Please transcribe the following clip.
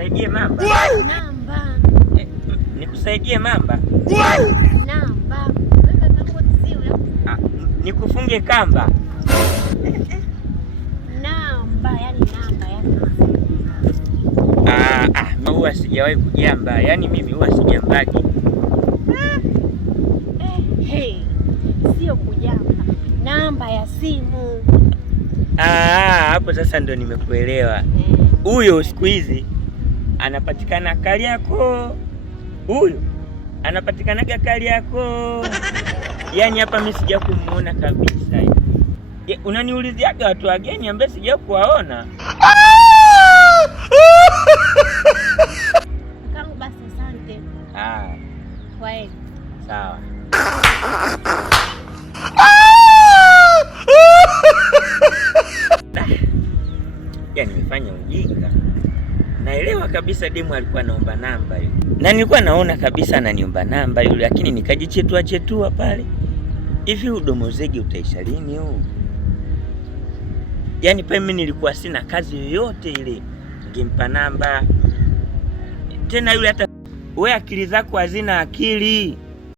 nikusaidie mamba? Namba. Nikusaidie mamba? Namba. Nikufunge kamba? Namba, yani namba yani. Huwa sijawahi kujamba. Yaani mimi huwa sijambagi. Sio kujamba. Namba ya simu. Hapo sasa ndo nimekuelewa. Huyo siku hizi anapatikana Kariakoo. Huyo anapatikanaga Kariakoo. Yaani hapa mimi sija kumuona kabisa. Unaniuliziaga watu wageni ambaye sija kuwaona. Kangu basi asante. Kwaheri. Sawa. Yaani nimefanya ujinga. Naelewa kabisa demu alikuwa naomba namba hiyo. Na nilikuwa naona kabisa ananiomba namba yule, lakini nikajichetua pale. Hivi udomo zege utaisha lini huu? Yaani pale mimi nilikuwa sina kazi yoyote ile. Ningempa namba. Tena yule hata wewe akili zako hazina akili.